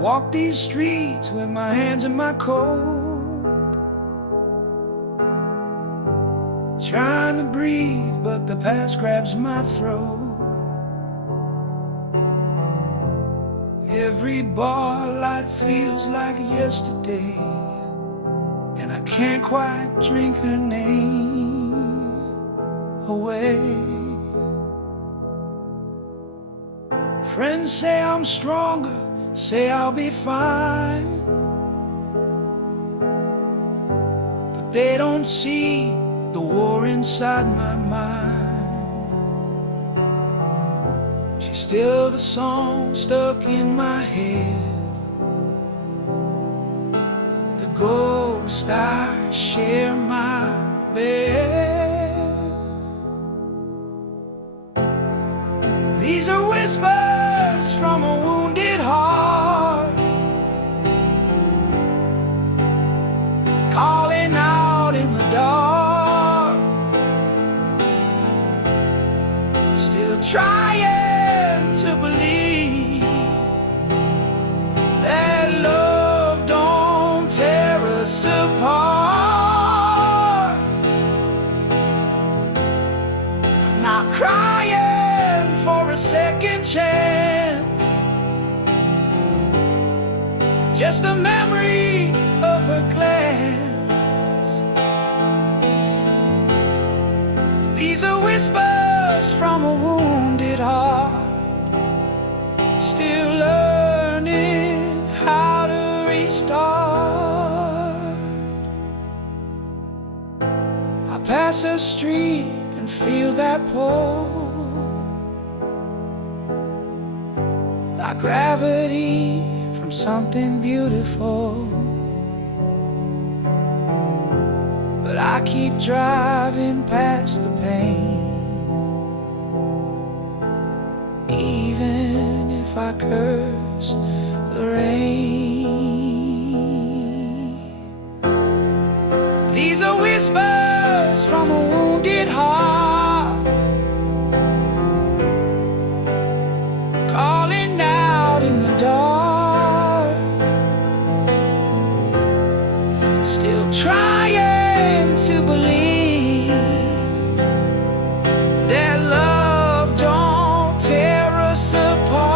walk these streets with my hands in my coat, trying to breathe, but the past grabs my throat. Every bar light feels like yesterday, and I can't quite drink her name away. Friends say I'm stronger, say I'll be fine, but they don't see the war inside my mind. She's still the song stuck in my head, the ghost I share my bed. These are whispers from a wounded heart, calling out in the dark, still trying to believe that love don't tear us apart. I'm not crying for a second chance, just the memory of her glance. These are whispers from a wounded heart, still learning how to restart. I pass a street and feel that pull, like gravity from something beautiful. But I keep driving past the pain, even if I curse the rain. These are whispers from a wounded heart, calling out in the dark, still trying to believe that love don't tear us apart.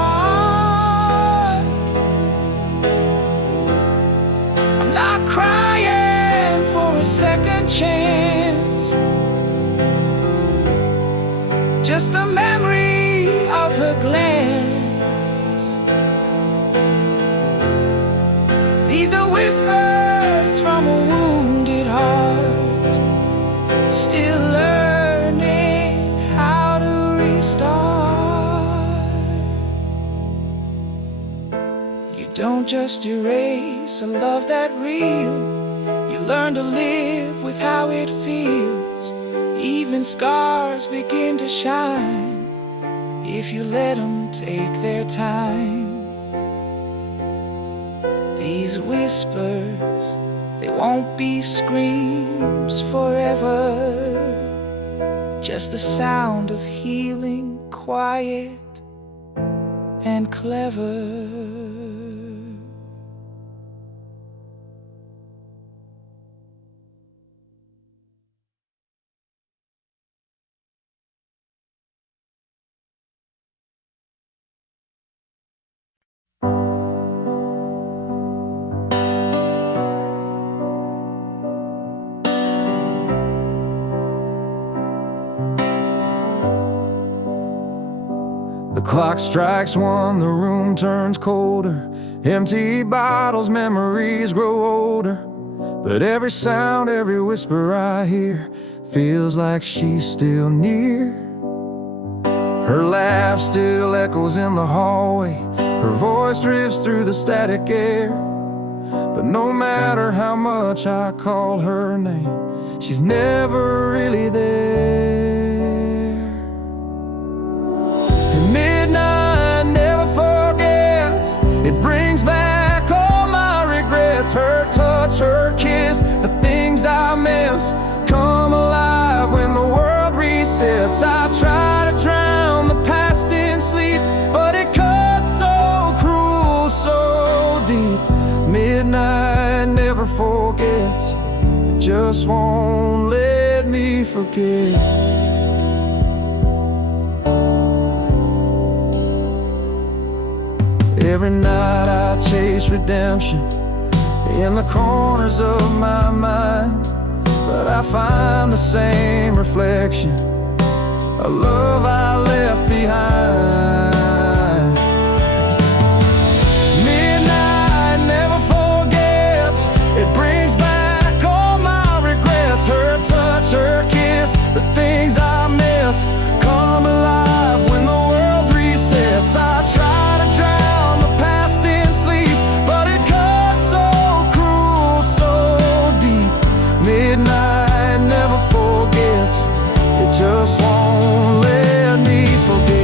I'm not crying for a second chance, just the memory of her glance. These are whispers from a wounded heart, still learning how to restart. You don't just erase a love that real, you learn to live with how it feels. Even scars begin to shine if you let them take their time. These whispers, they won't be screams forever, just the sound of healing, quiet and clever. The clock strikes 1, the room turns colder. Empty bottles, memories grow older. But every sound, every whisper I hear feels like she's still near. Her laugh still echoes in the hallway, her voice drifts through the static air. But no matter how much I call her name, she's never really there. Midnight never forgets, it brings back all my regrets. Her touch, her kiss, the things I miss come alive when the world resets. I try to drown the past in sleep, but it cuts so cruel, so never forgets. It just won't let me forget. Every night I chase redemption in the corners of my mind, but I find the same reflection, a love I left behind. Midnight never forgets. It brings back all my regrets. Her touch, her kiss, the things I miss come alive when the world resets. I try to drown the past in sleep, but it cuts so cruel, so deep. Midnight never forgets. It just won't let me forget.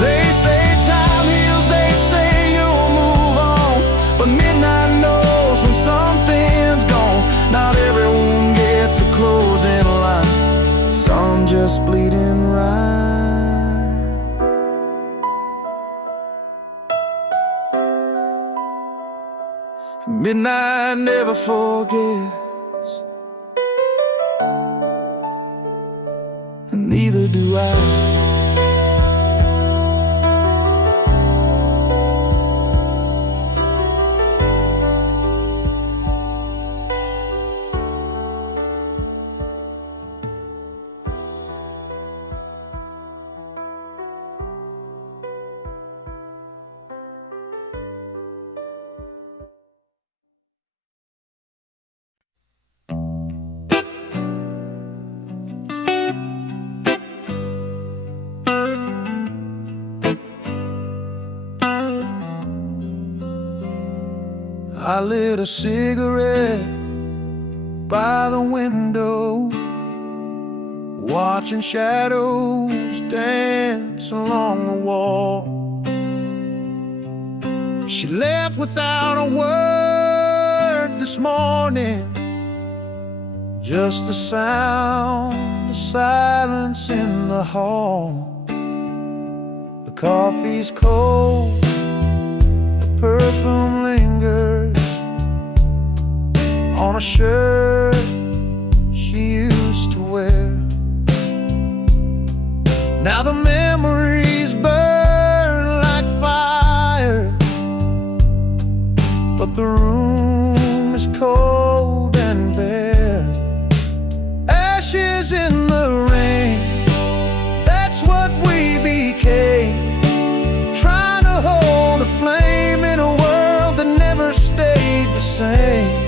They say time heals, they say you'll move on, but midnight knows when something's gone. Not everyone gets a closing line, some just bleeding right. Midnight never forgets, and neither do I. I lit a cigarette by the window, watching shadows dance along the wall. She left without a word this morning, just the sound, the silence in the hall. The coffee's cold, the perfume lingers on a shirt she used to wear. Now the memories burn like fire, but the room is cold and bare. Ashes in the rain, that's what we became, trying to hold a flame in a world that never stayed the same.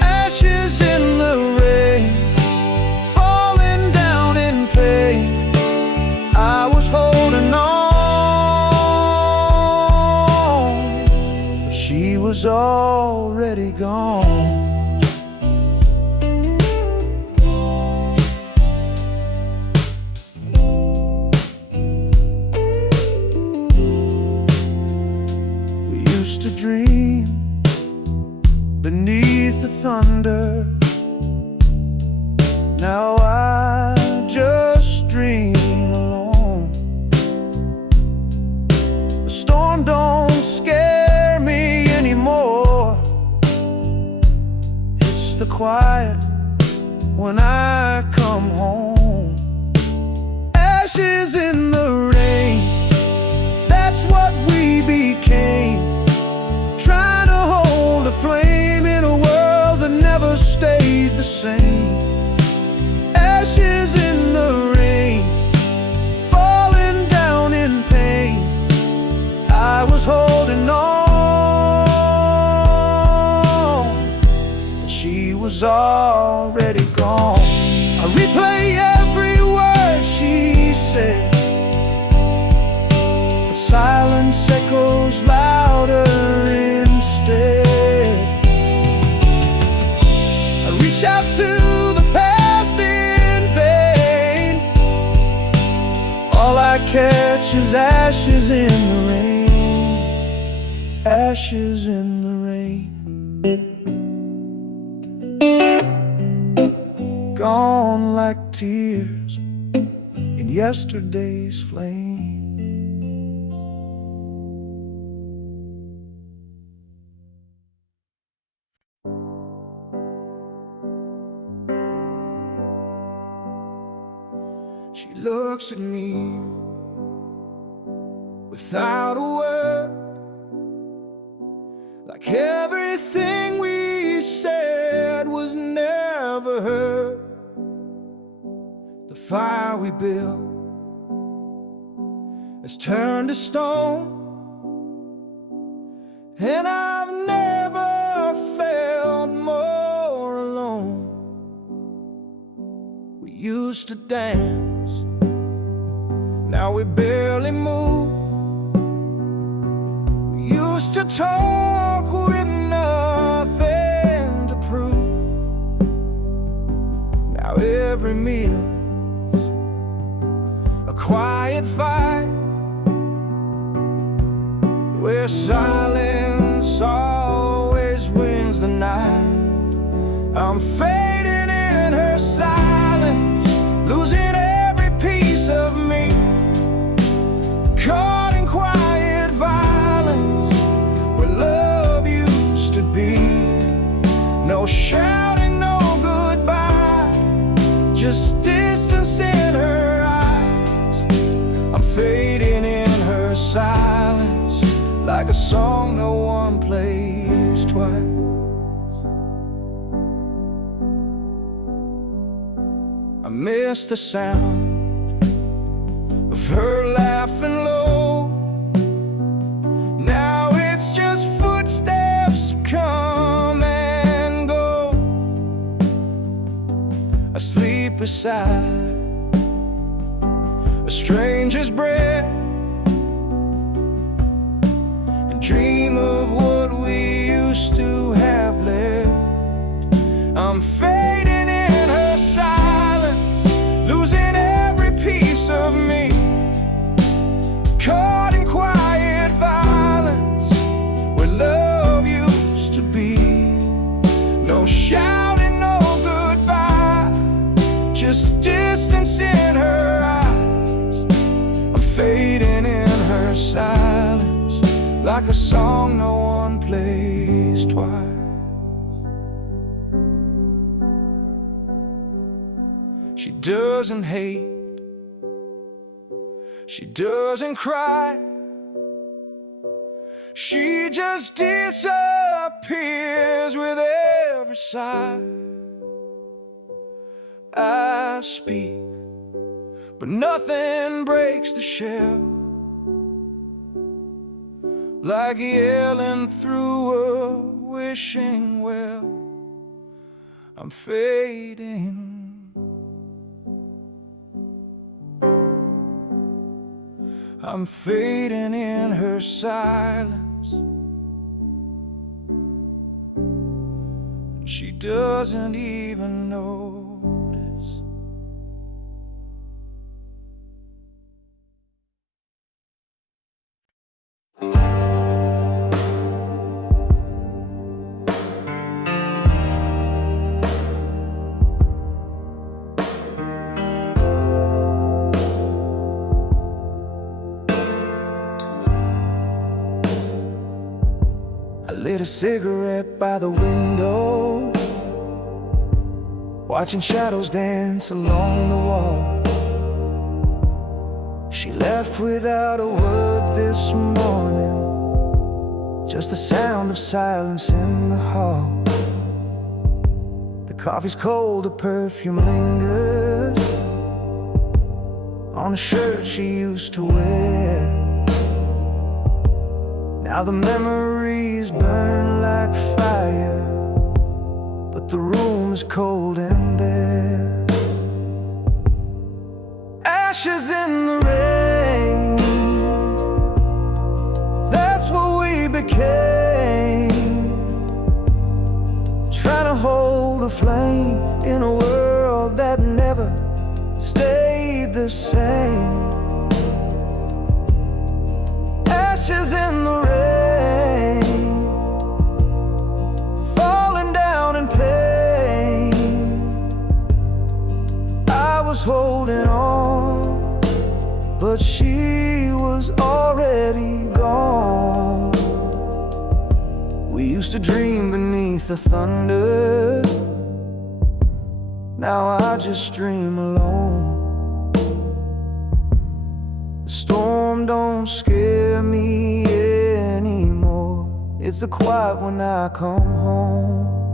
Ashes in the rain, falling down in pain. I was holding on, but she was already gone. We used to dream beneath the thunder. Now I just dream alone. The storm don't scare me anymore. It's the quiet when I come home. Ashes in the rain, that's what we became, trying to hold a flame in a world that never stayed the same. Ashes in the rain, falling down in pain. I was holding on, but she was already gone. I replay every word she said, but silence echoes louder instead. I reach out to the past in vain. All I catch is ashes in the rain, ashes in the rain. gone like tears in yesterday's flame. She looks at me without a word, like everything we said was never heard. The fire we built has turned to stone, and I've never felt more alone. We used to dance, now we barely move. We used to talk with nothing to prove. Now every meal's a quiet fight, where silence always wins the night. I'm fading in her silence, losing every piece of me, caught in quiet violence where love used to be. No shouting, no goodbye, just distance in her eyes. I'm fading in her silence, like a song no one plays twice. I miss the sound of her laughing low. Now it's just footsteps come and go. I sleep beside a stranger's breath and dream of what we used to have left. I'm fading in her silence, losing every piece of me, caught in quiet violence where love used to be. No shouting, no goodbye, just distance in her eyes. I'm fading in her silence, like a song no one plays twice. She doesn't hate, she doesn't cry, she just disappears with every sigh. I speak, but nothing breaks the shell, like yelling through a wishing well. I'm fading, I'm fading in her silence, and she doesn't even notice. I lit a cigarette by the window, watching shadows dance along the wall. She left without a word this morning, just the sound of silence in the hall. The coffee's cold, the perfume lingers on a shirt she used to wear. Now the memories burn like fire, but the room is cold and bare. Ashes in the rain, that's what we became. Trying to hold a flame in a world that never stayed the same. Ashes in the rain, falling down in pain. but she was already gone. We used to dream beneath the thunder. Now I just dream alone. The storm don't scare me anymore. It's the quiet when I come home.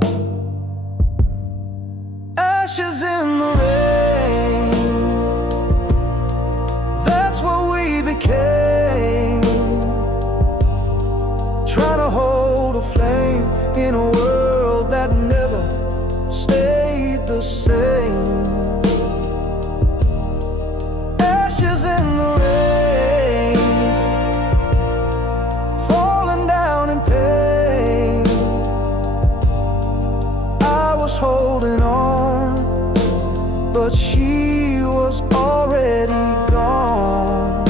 Ashes in the rain, that's what we became. Trying to hold a flame in a world that never stayed the same. Ashes in the rain, falling down in pain. I was holding on, but she was already gone.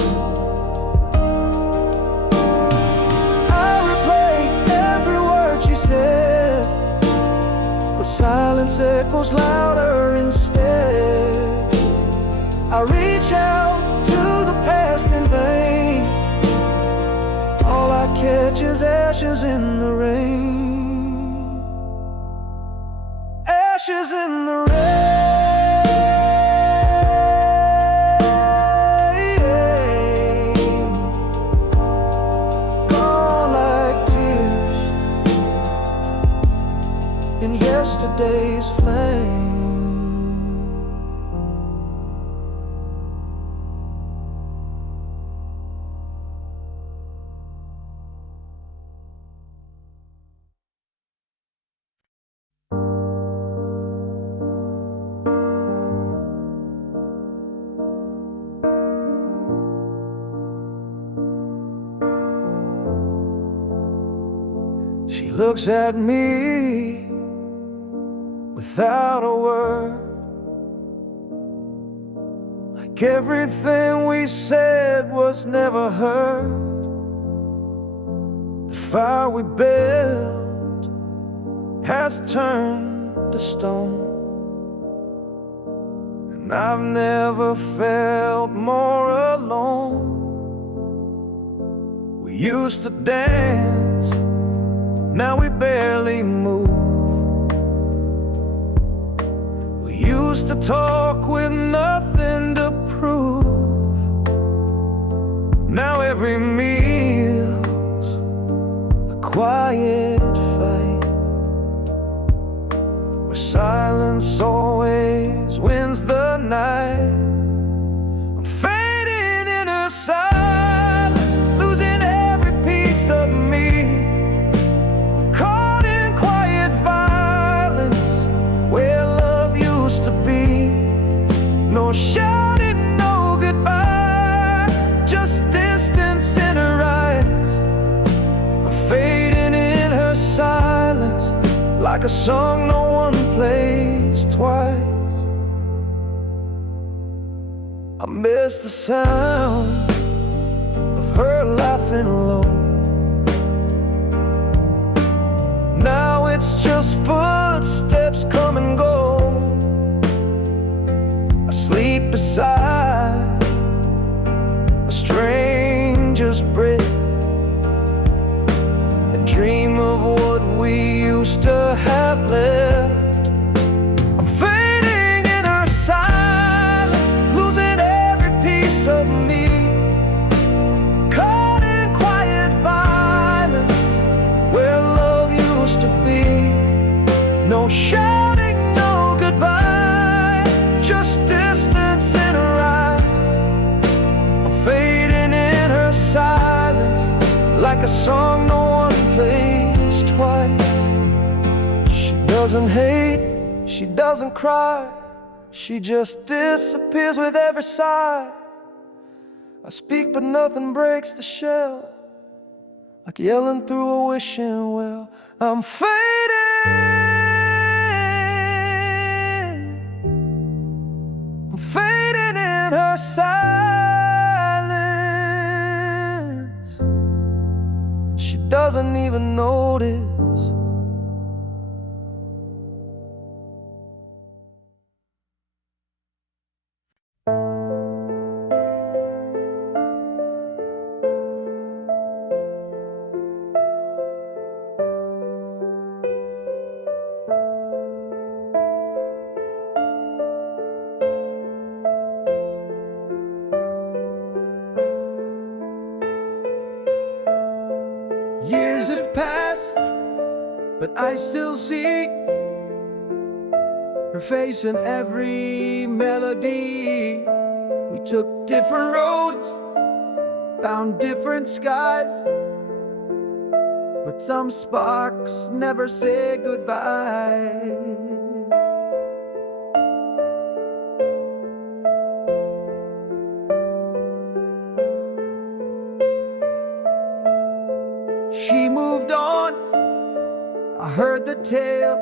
I replayed every word she said, but silence echoes louder instead. I reach out to the past in vain. All I catch is ashes in the rain. Ashes in the rain. In yesterday's flame. She looks at me without a word, like everything we said was never heard. The fire we built has turned to stone, and I've never felt more alone. We used to dance, now we barely move. We used to talk with nothing to prove. Now every meal's a quiet fight, where silence always wins the night. I'm fading in her silence, losing every piece of me. Caught in quiet violence, where love used to be. No shouting, no goodbye, just distance in her eyes. I'm fading in her silence, like a song no one plays twice. I miss the sound of her laughing low. Now it's just footsteps come and go. I sleep beside a stranger's bed and dream of what we used to have left. I'm fading in her silence, losing every piece of me. Caught in quiet violence, where love used to be. No shouting, no goodbye, just distance in her eyes. I'm fading in her silence, like a song no one plays twice. She doesn't hate, she doesn't cry, she just disappears with every sigh. I speak but nothing breaks the shell, like yelling through a wishing well. I'm fading, I'm fading in her silence. She doesn't even notice. I still see her face in every melody. We took different roads, found different skies, but some sparks never say goodbye. She moved on, I heard the tale.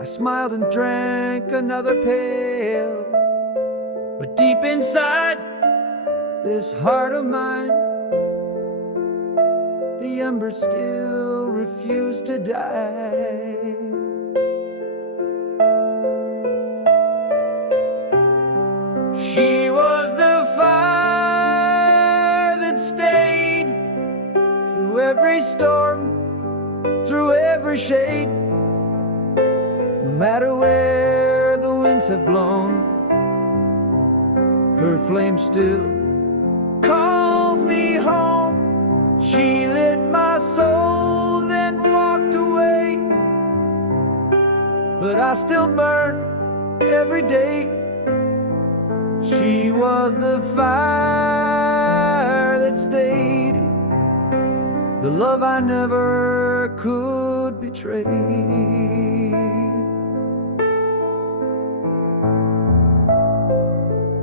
I smiled and drank another pail. But deep inside this heart of mine, the embers still refuse to die. She was the fire that stayed through every storm, through every shade. No matter where the winds have blown, her flame still calls me home. She lit my soul, then walked away, but I still burn every day. She was the fire that stayed, the love I never could betray.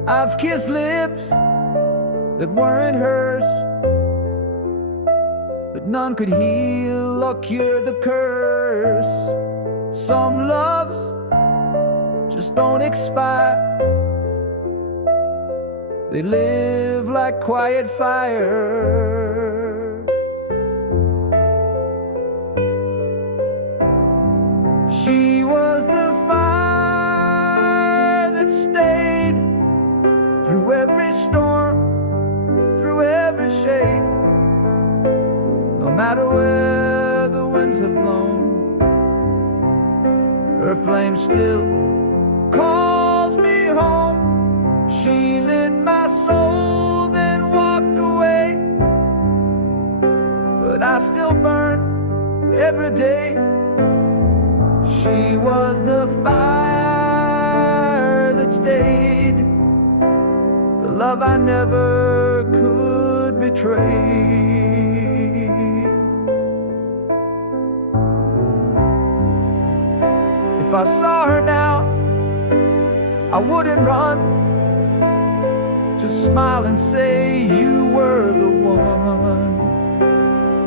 I've kissed lips that weren't hers, but none could heal or cure the curse. Some loves just don't expire, they live like quiet fire. She was the fire that stayed through every storm, through every shade. No matter where the winds have blown, her flame still calls me home. She lit my soul, then walked away, but I still burn every day. She was the fire that stayed, the love I never could betray. If I saw her now, I wouldn't run, just smile and say you were the one.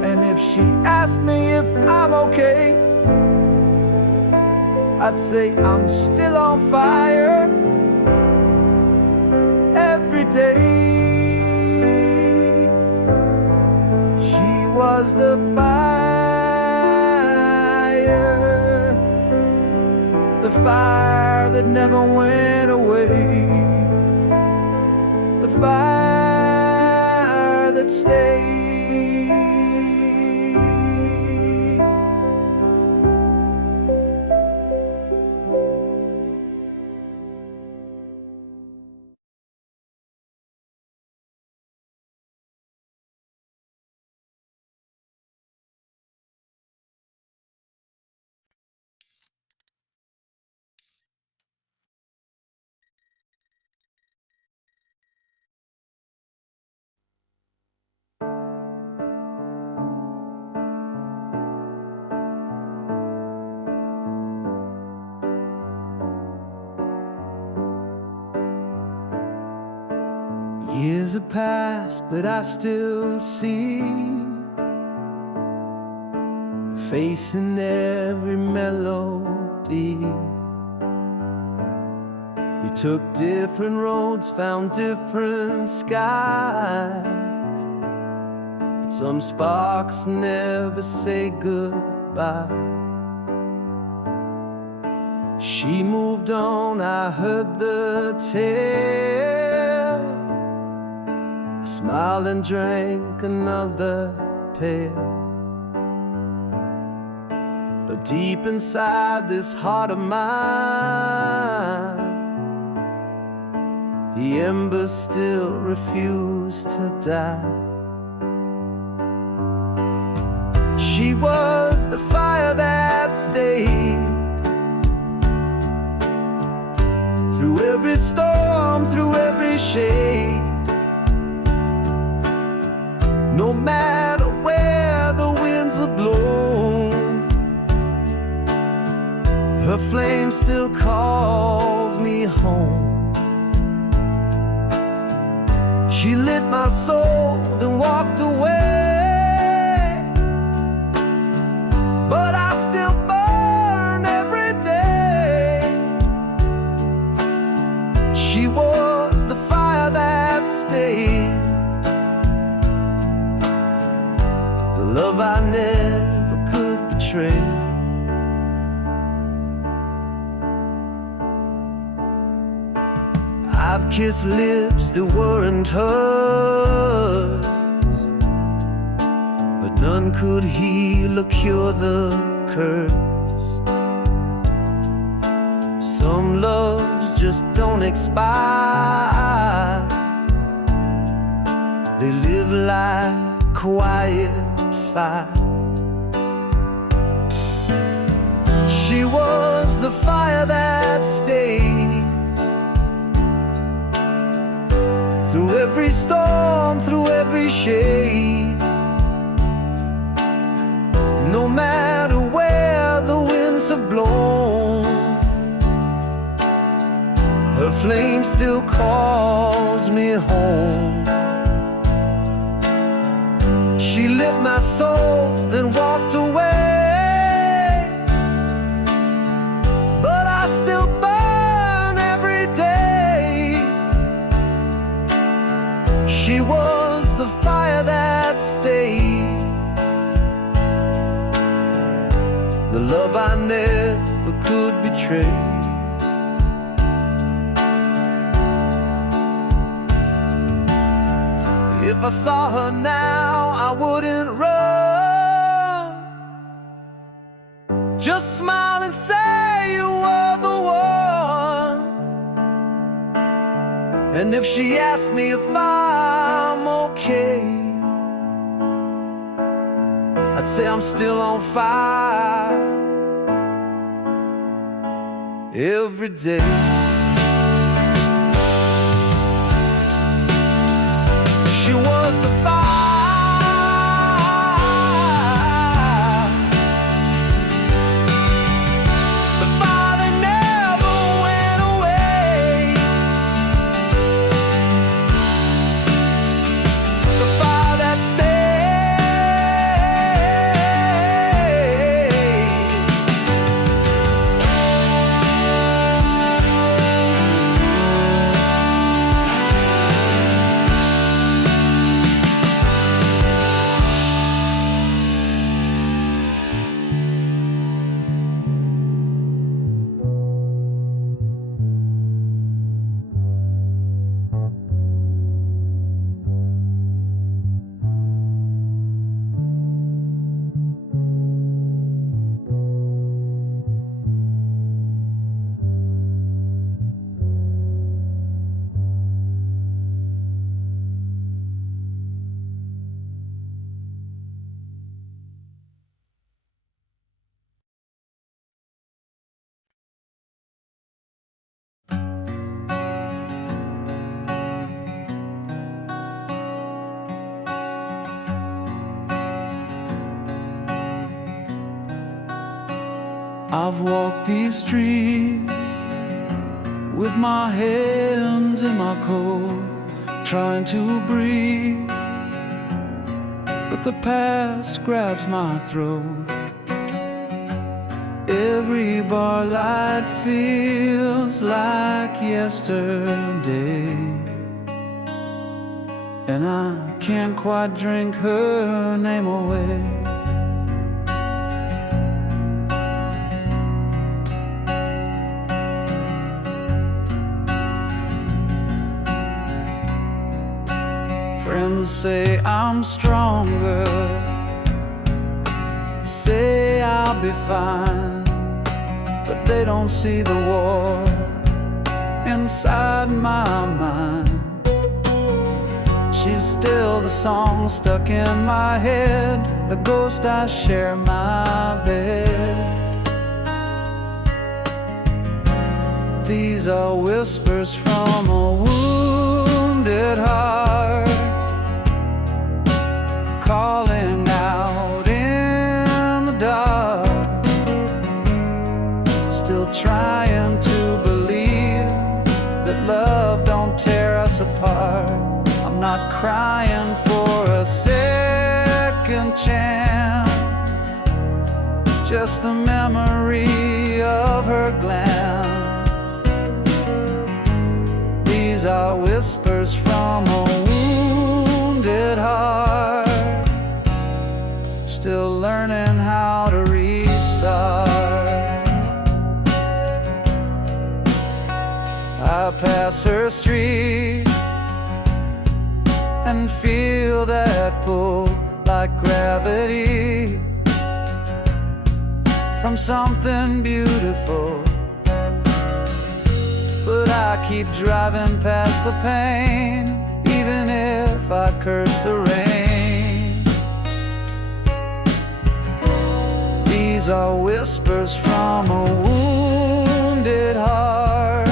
And if she asked me if I'm okay, I'd say I'm still on fire every day. She was the fire, the fire that never went away, the fire that stayed. Years have passed, but I still see her face in every melody. We took different roads, found different skies, but some sparks never say goodbye. She moved on, I heard the tale. I smiled and drank another pail. But deep inside this heart of mine, the embers still refuse to die. She was the fire that stayed through every storm, through every shade. No matter where the winds have blown, her flame still calls me home. She lit my soul, then walked away, but I still burn every day. She was the fire that stayed, the love I never could betray. I've kissed lips that weren't hers, but none could heal or cure the curse. Some loves just don't expire, they live like quiet fire. She was the fire that stayed through every storm, through every shade. No matter where the winds have blown, her flame still calls me home. She lit my soul, then walked away, but I still burn every day. She was the fire that stayed, the love I never could betray. If I saw her now, I wouldn't run, just smile and say you were the one. And if she asked me if I'm okay, I'd say I'm still on fire every day. She was the fire, the fire that never went away, the fire that stayed. I've walked these streets with my hands in my coat, trying to breathe, but the past grabs my throat. Every bar light feels like yesterday, and I can't quite drink her name away. Friends say I'm stronger, say I'll be fine, but they don't see the war inside my mind. She's still the song stuck in my head, the ghost I share my bed. These are whispers from a wounded heart, calling out in the dark, still trying to believe that love don't tear us apart. I'm not crying for a second chance, just the memory of her glance. These are whispers from a wounded heart, still learning how to restart. I pass her street and feel that pull like gravity from something beautiful. But I keep driving past the pain, even if I curse the rain. These are whispers from a wounded heart,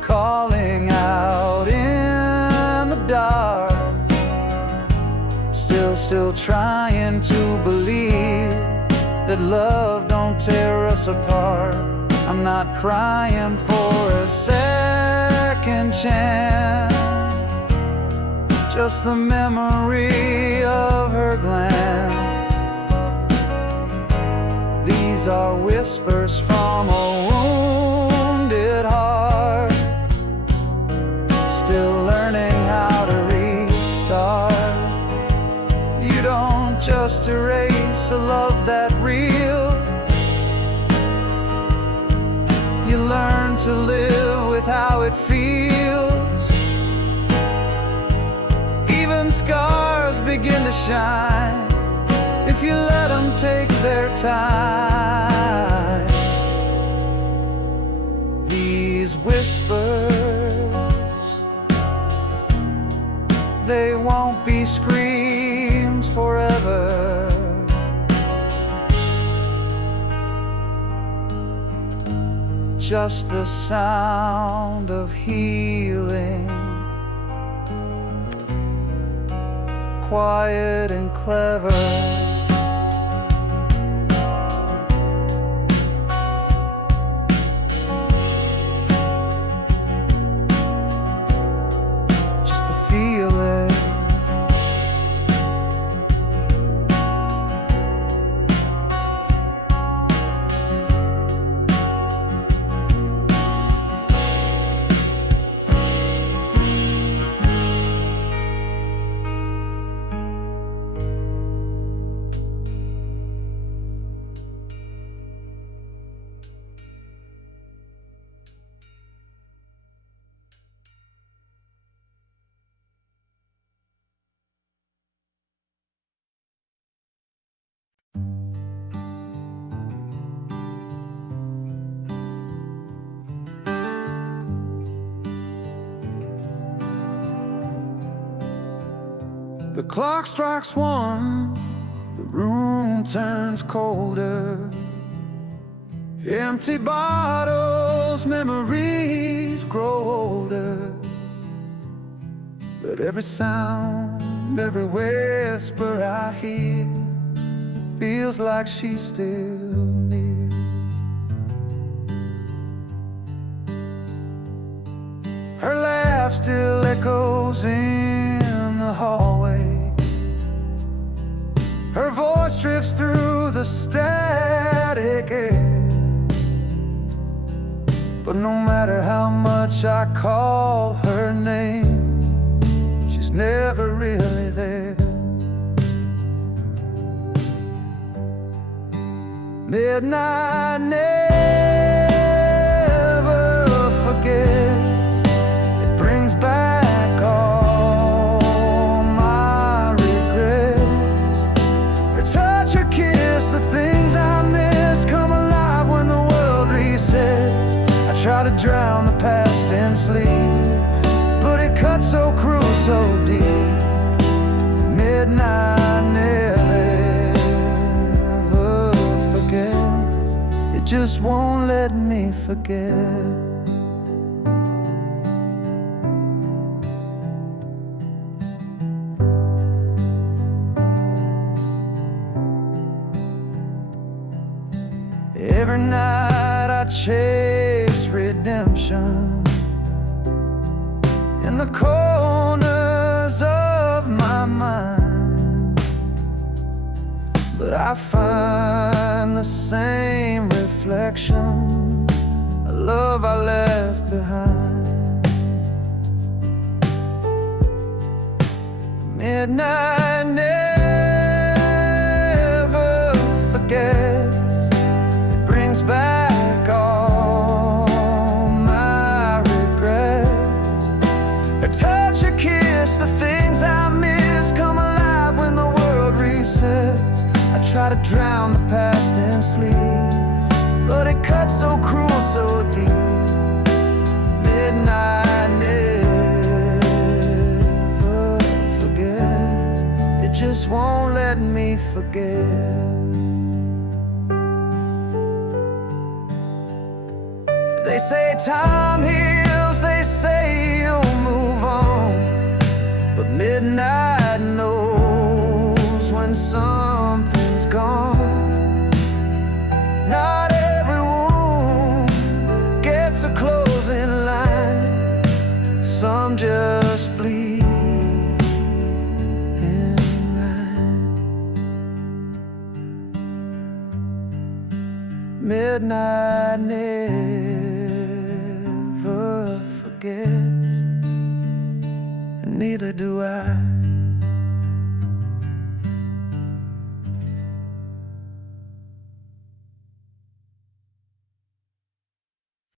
calling out in the dark, still trying to believe that love don't tear us apart. I'm not crying for a second chance, just the memory of her glance. These are whispers from a wounded heart, still learning how to restart. You don't just erase a love that real, you learn to live with how it feels. Even scars begin to shine if you let them take their time. These whispers, they won't be screams forever, just the sound of healing, quiet and clever. Just the feeling. The clock strikes 1, the room turns colder. Empty bottles, memories grow older. But every sound, every whisper I hear feels like she's still near. Her laugh still echoes in the hallway. Her voice drifts through the static air. But no matter how much I call her name, she's never really there. Midnight never forgets. It brings back all my regrets. Her touch, her kiss, the things I miss come alive when the world resets. I try to drown the past in sleep, but it cuts so it just won't let me forget. Every night I chase redemption in the corners of my mind, but I find the same reflection, a love I left behind. Midnight never forgets, it brings back all my regrets. A touch, a kiss, the things I miss come alive when the world resets. I try to drown the past in sleep, but it cuts so cruel, so deep. Midnight never forgets, it just won't let me forget. They say time heals, they say you'll move on, but midnight knows when something's gone. Not every wound gets a closing line, some just bleed in rhyme. Midnight never forgets, and neither do I.